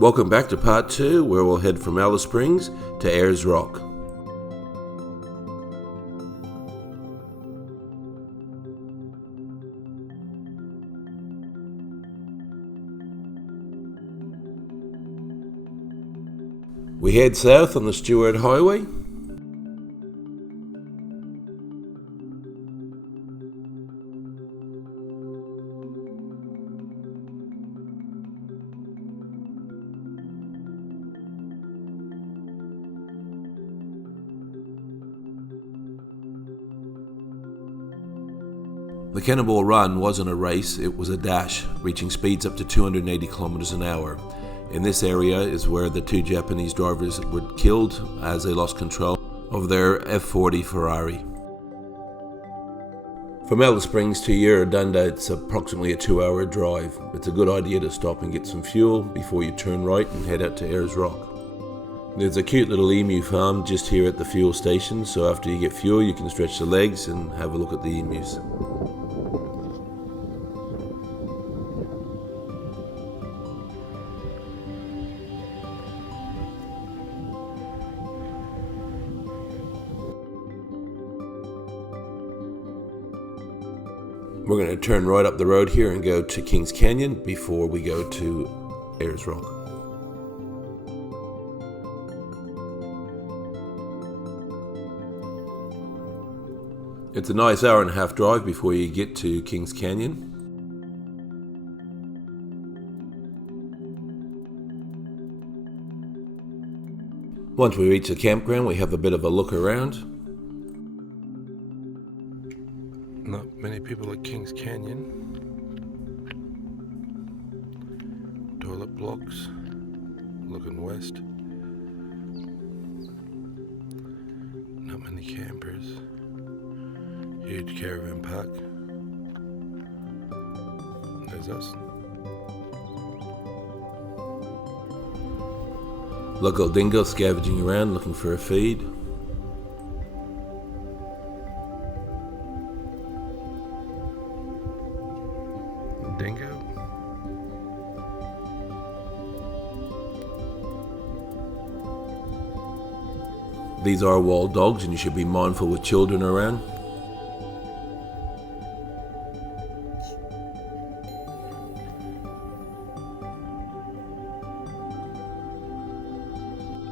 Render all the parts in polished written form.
Welcome back to part 2, where we'll head from Alice Springs to Ayers Rock. We head south on the Stuart Highway. The Cannonball Run wasn't a race, it was a dash, reaching speeds up to 280 kilometers an hour. In this area is where the 2 Japanese drivers were killed as they lost control of their F40 Ferrari. From Alice Springs to Yarradunda, it's approximately a 2-hour drive. It's a good idea to stop and get some fuel before you turn right and head out to Ayers Rock. There's a cute little emu farm just here at the fuel station, so after you get fuel you can stretch the legs and have a look at the emus. We're going to turn right up the road here and go to Kings Canyon before we go to Ayers Rock. It's a nice 1.5-hour drive before you get to Kings Canyon. Once we reach the campground, we have a bit of a look around. Not many people at Kings Canyon. Toilet blocks, looking west. Not many campers. Huge caravan park. There's us. Local dingo scavenging around looking for a feed. Dingo. These are wild dogs and you should be mindful with children around.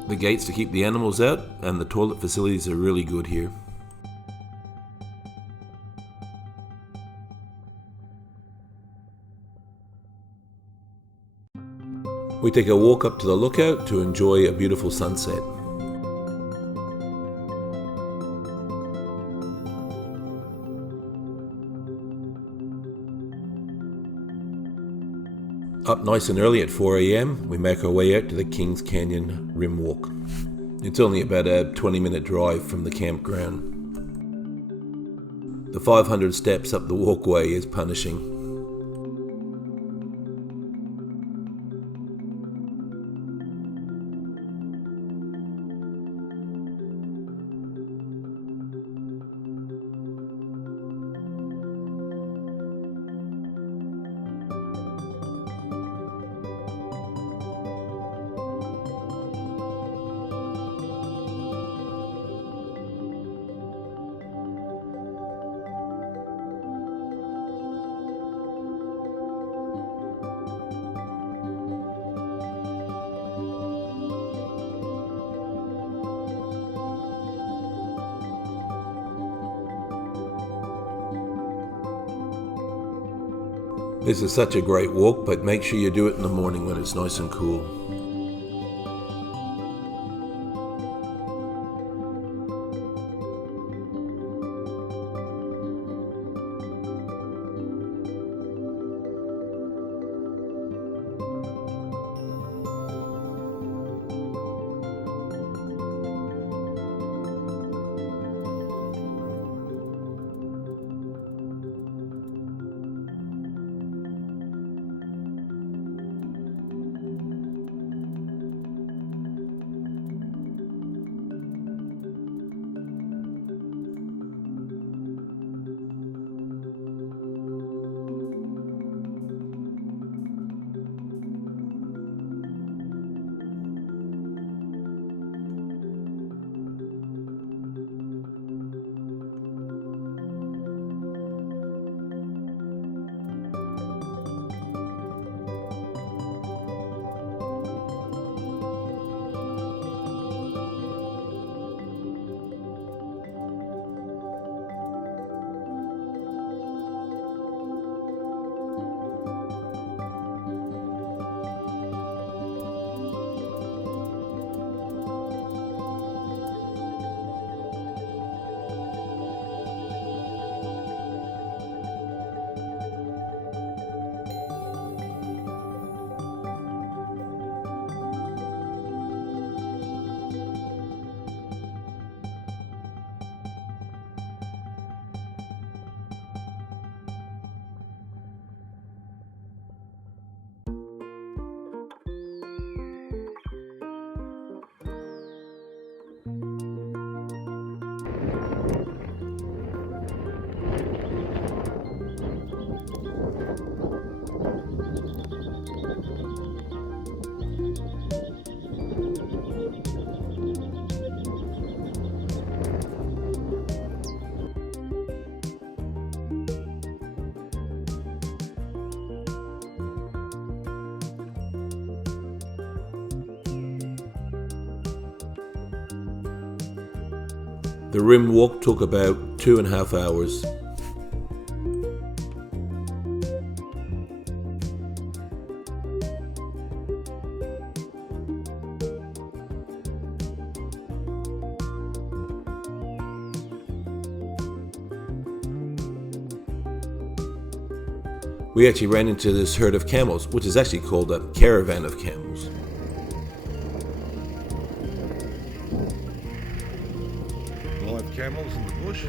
The gates to keep the animals out and the toilet facilities are really good here. We take a walk up to the lookout to enjoy a beautiful sunset. Up nice and early at 4 a.m, we make our way out to the Kings Canyon Rim Walk. It's only about a 20-minute drive from the campground. The 500 steps up the walkway is punishing. This is such a great walk, but make sure you do it in the morning when it's nice and cool. The rim walk took about 2.5 hours. We actually ran into this herd of camels, which is actually called a caravan of camels. Live camels in the bush.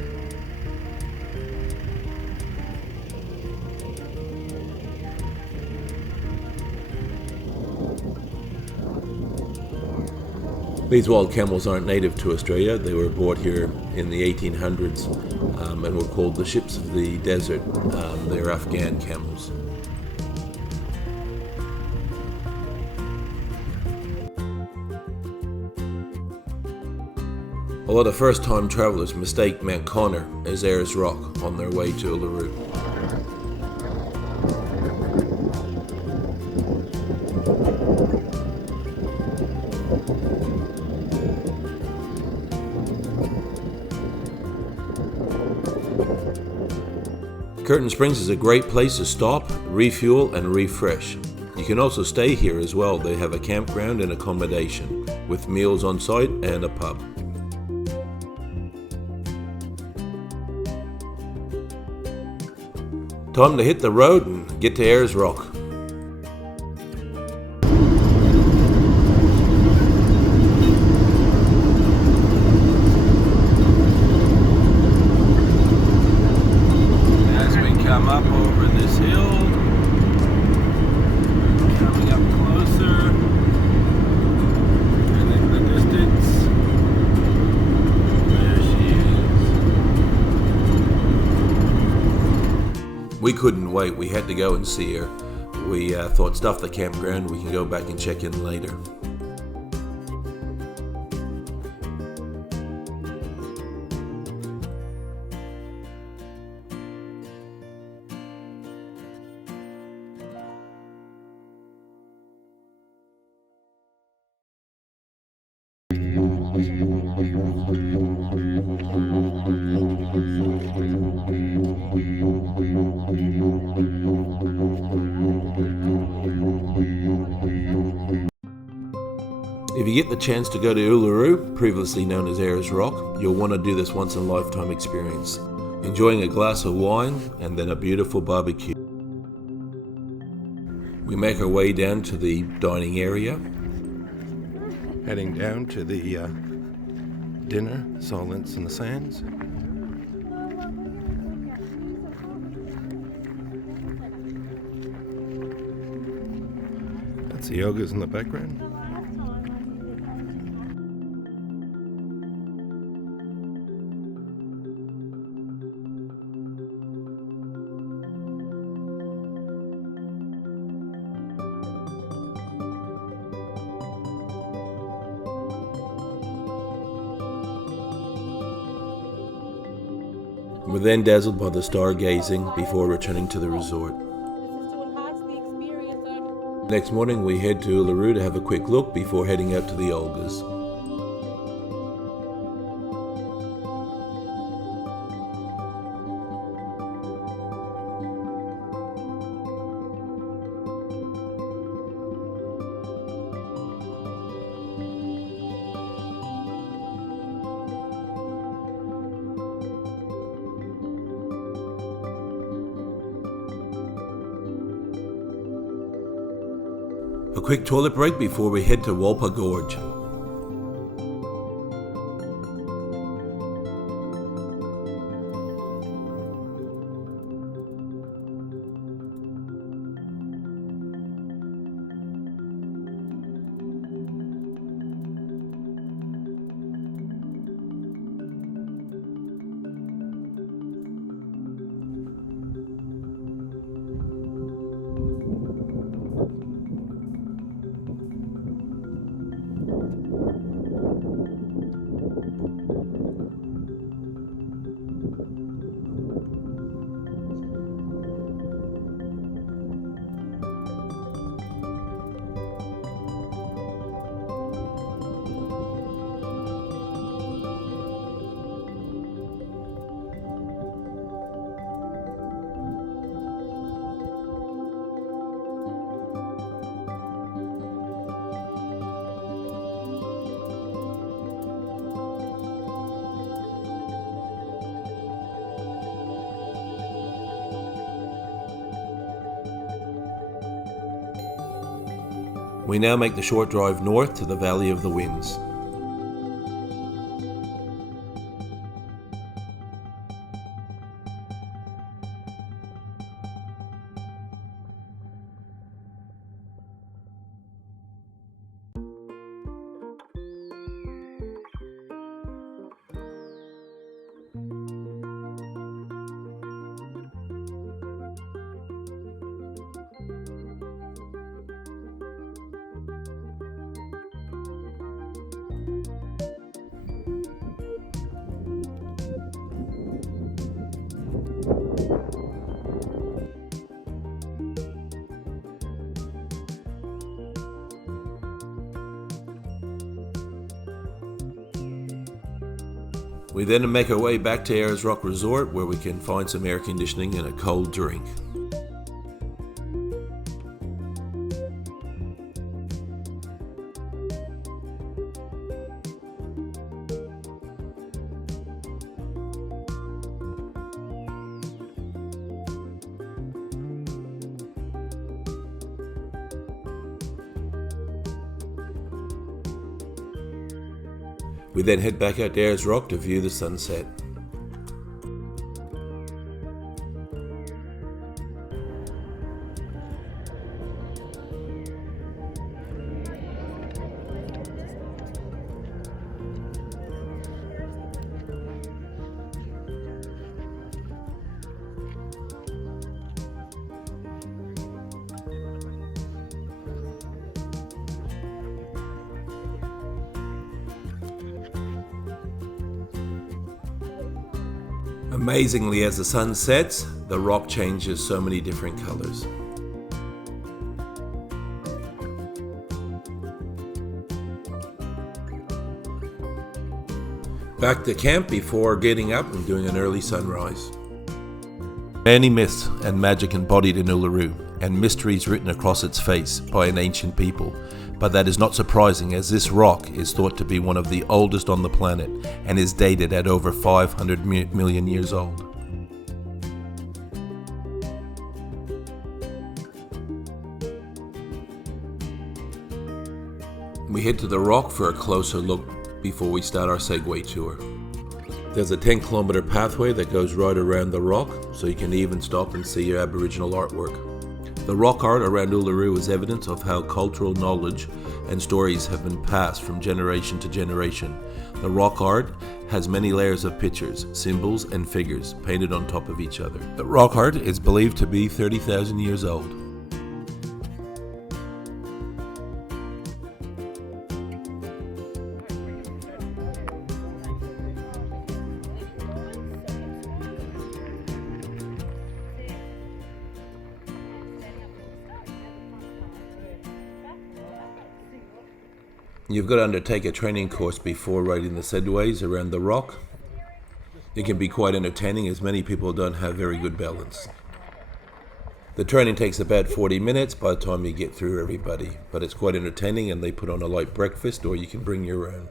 These wild camels aren't native to Australia. They were brought here in the 1800s and were called the ships of the desert. They're Afghan camels. A lot of first-time travellers mistake Mount Connor as Ayers Rock on their way to Uluru. Curtin Springs is a great place to stop, refuel and refresh. You can also stay here as well. They have a campground and accommodation with meals on site and a pub. Time to hit the road and get to Ayers Rock. As we come up over this hill, coming up closer, and in the distance, there she is. We couldn't wait. We had to go and see her. We thought, stuff the campground, we can go back and check in later. If you get the chance to go to Uluru, previously known as Ayers Rock, you'll want to do this once in a lifetime experience, enjoying a glass of wine and then a beautiful barbecue. We make our way down to the dining area, heading down to the dinner, Silence in the Sands. That's the Olgas in the background. We're then dazzled by the stargazing before returning to the resort. Next morning we head to Uluru to have a quick look before heading out to the Olgas. A quick toilet break before we head to Walpa Gorge. We now make the short drive north to the Valley of the Winds. We then make our way back to Ayers Rock Resort, where we can find some air conditioning and a cold drink. We then head back out to Ayers Rock to view the sunset. Amazingly, as the sun sets, the rock changes so many different colors. Back to camp before getting up and doing an early sunrise. Many myths and magic embodied in Uluru, and mysteries written across its face by an ancient people. But that is not surprising, as this rock is thought to be one of the oldest on the planet and is dated at over 500 million years old. We head to the rock for a closer look before we start our Segway tour. There's a 10-kilometer pathway that goes right around the rock, so you can even stop and see your Aboriginal artwork. The rock art around Uluru is evidence of how cultural knowledge and stories have been passed from generation to generation. The rock art has many layers of pictures, symbols, and figures painted on top of each other. The rock art is believed to be 30,000 years old. You've got to undertake a training course before riding the Segways around the rock. It can be quite entertaining, as many people don't have very good balance. The training takes about 40 minutes by the time you get through everybody, but it's quite entertaining, and they put on a light breakfast, or you can bring your own.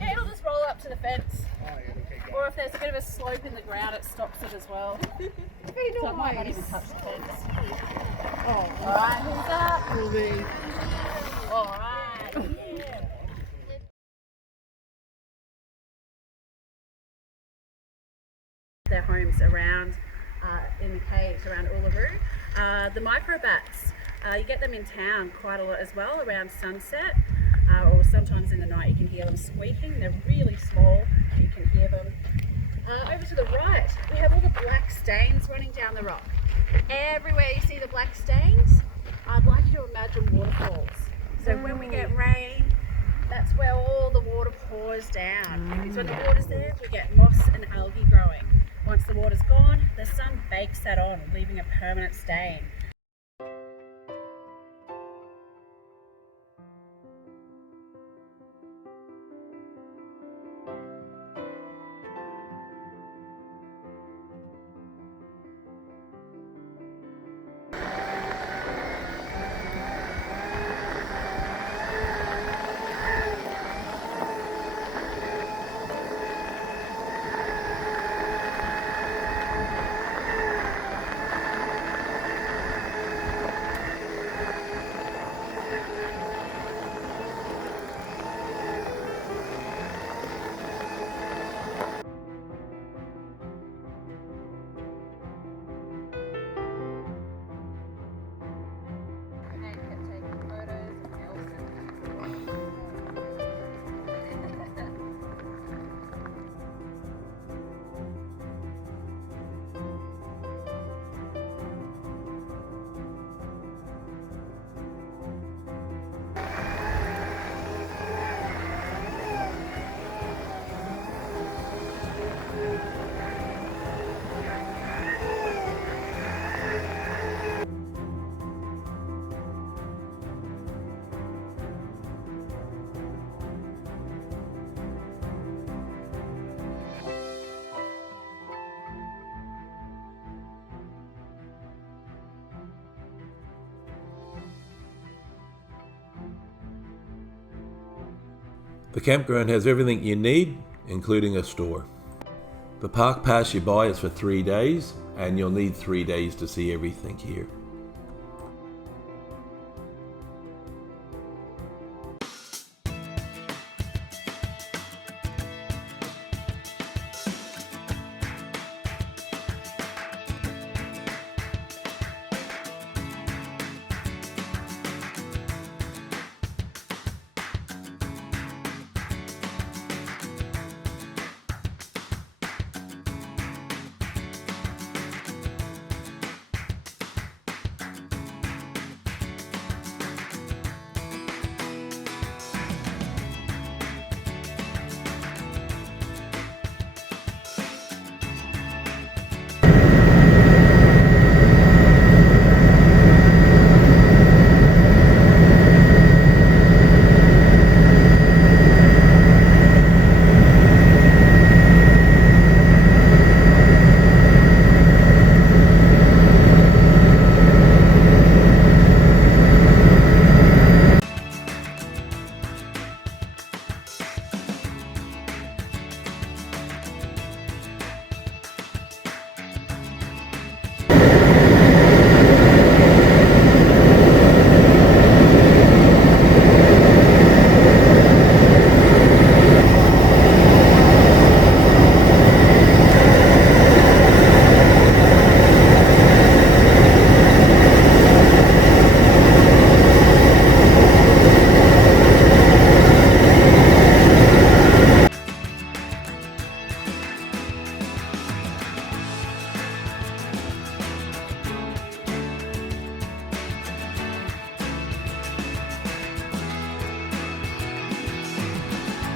Yeah, it'll just roll up to the fence. Or if there's a bit of a slope in the ground, it stops it as well. So it might not even touch the fence. Alright, who's up? Will be. Alright. Their homes around in the caves around Uluru. The microbats, you get them in town quite a lot as well around sunset, or sometimes in the night you can hear them squeaking. They're really small, you can hear them. Over to the right, we have all the black stains running down the rock. Everywhere you see the black stains, I'd like you to imagine waterfalls. So when we get rain, that's where all the water pours down. Because when the water's there, we get moss and algae growing. once the water's gone, the sun bakes that on, leaving a permanent stain. The campground has everything you need, including a store. The park pass you buy is for 3 days, and you'll need 3 days to see everything here.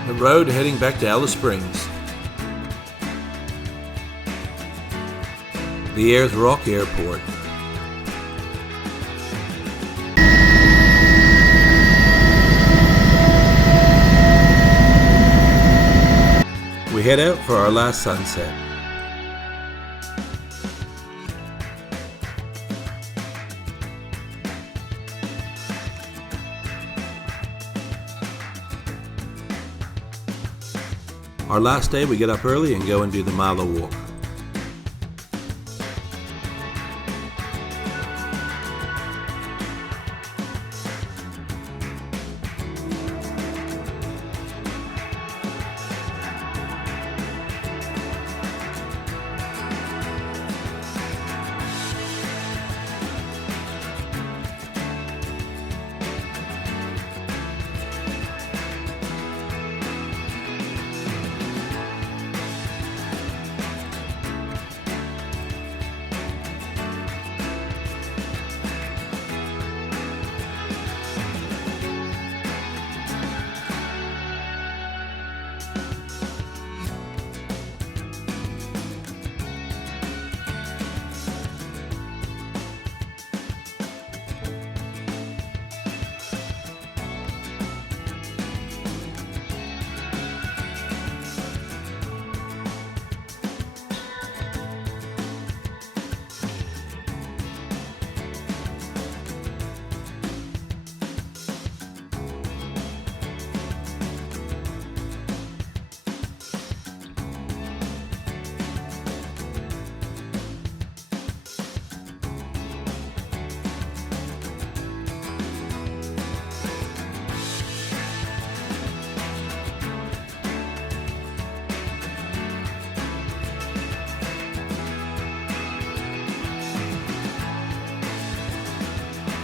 The road heading back to Alice Springs. The Ayers Rock Airport. We head out for our last sunset. Our last day, we get up early and go and do the Mala walk.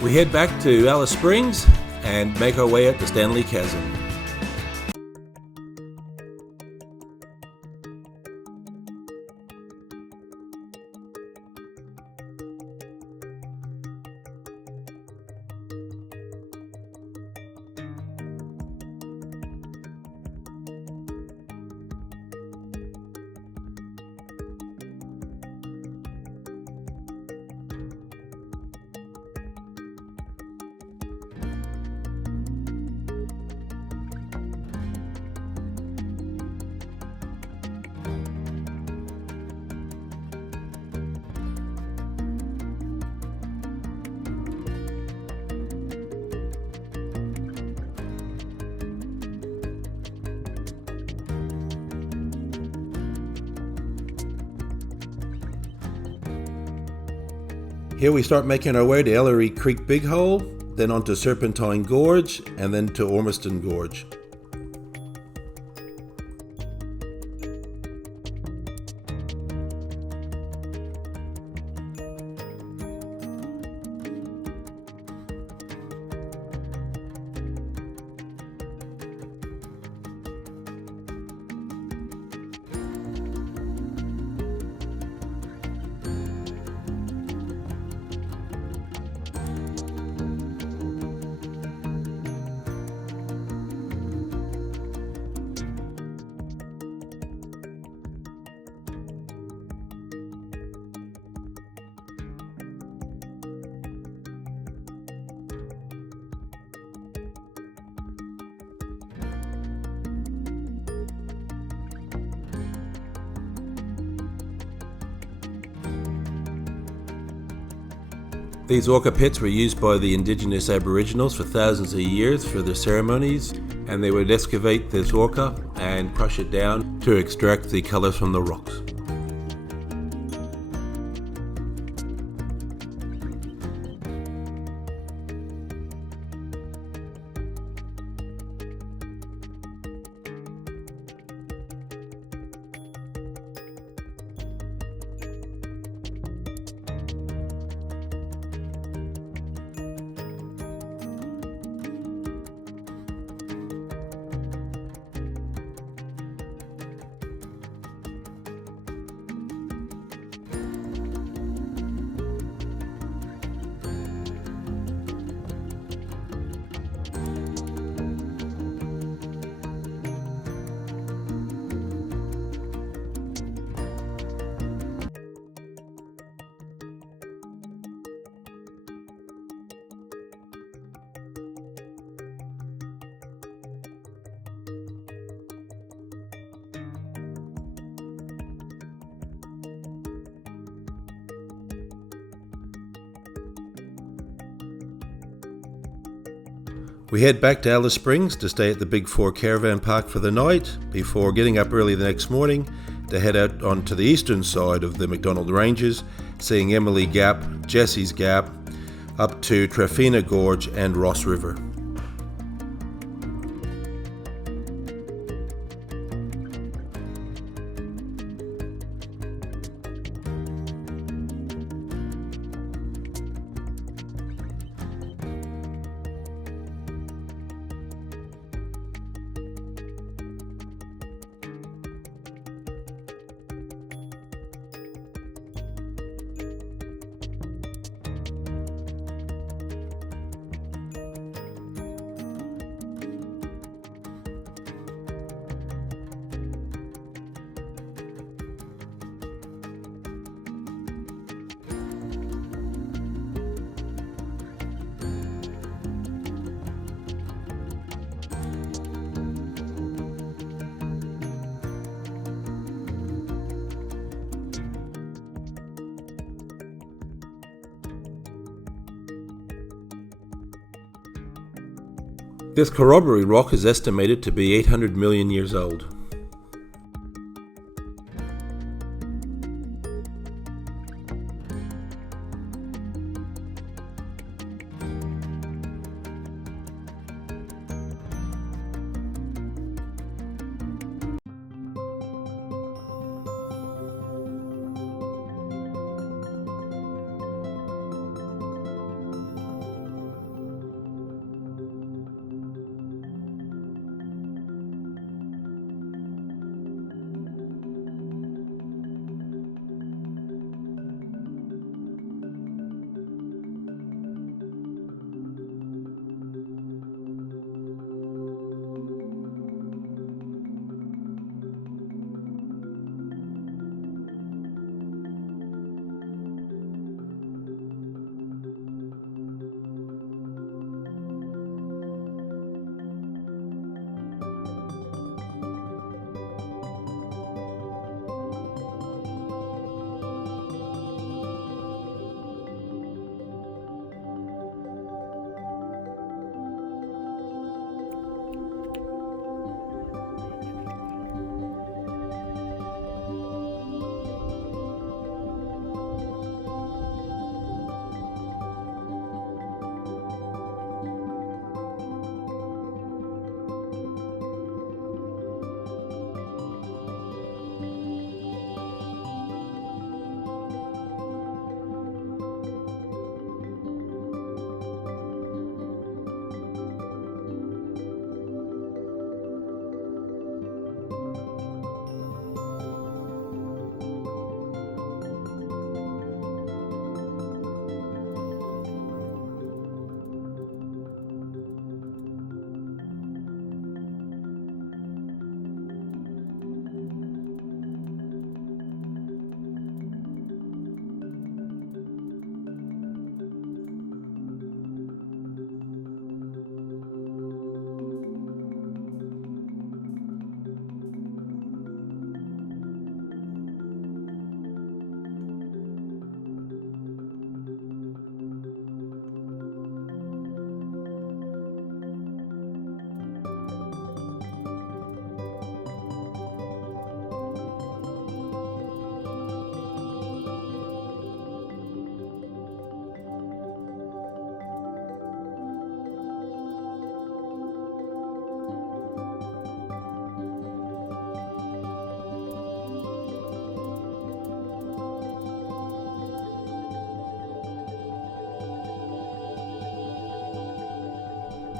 We head back to Alice Springs and make our way up the Stanley Chasm. Here we start making our way to Ellery Creek Big Hole, then onto Serpentine Gorge, and then to Ormiston Gorge. These orca pits were used by the indigenous Aboriginals for thousands of years for their ceremonies, and they would excavate this orca and crush it down to extract the colours from the rocks. We head back to Alice Springs to stay at the Big Four Caravan Park for the night before getting up early the next morning to head out onto the eastern side of the MacDonnell Ranges, seeing Emily Gap, Jesse's Gap, up to Trafina Gorge and Ross River. This corroboree rock is estimated to be 800 million years old.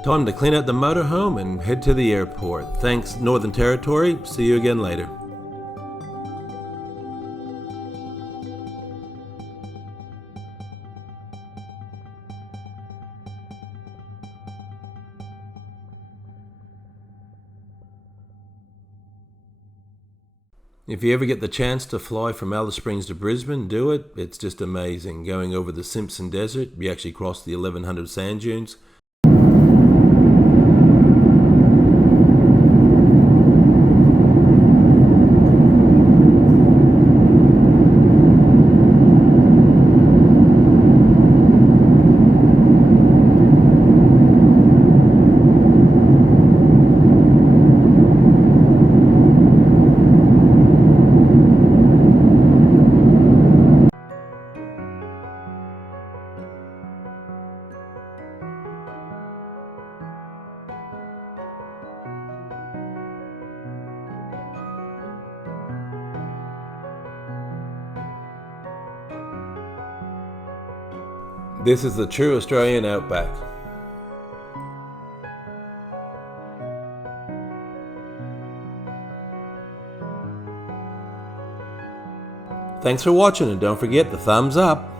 Time to clean out the motorhome and head to the airport. Thanks, Northern Territory. See you again later. If you ever get the chance to fly from Alice Springs to Brisbane, do it. It's just amazing. Going over the Simpson Desert, you actually cross the 1100 sand dunes. This is the true Australian outback. Thanks for watching, and don't forget the thumbs up.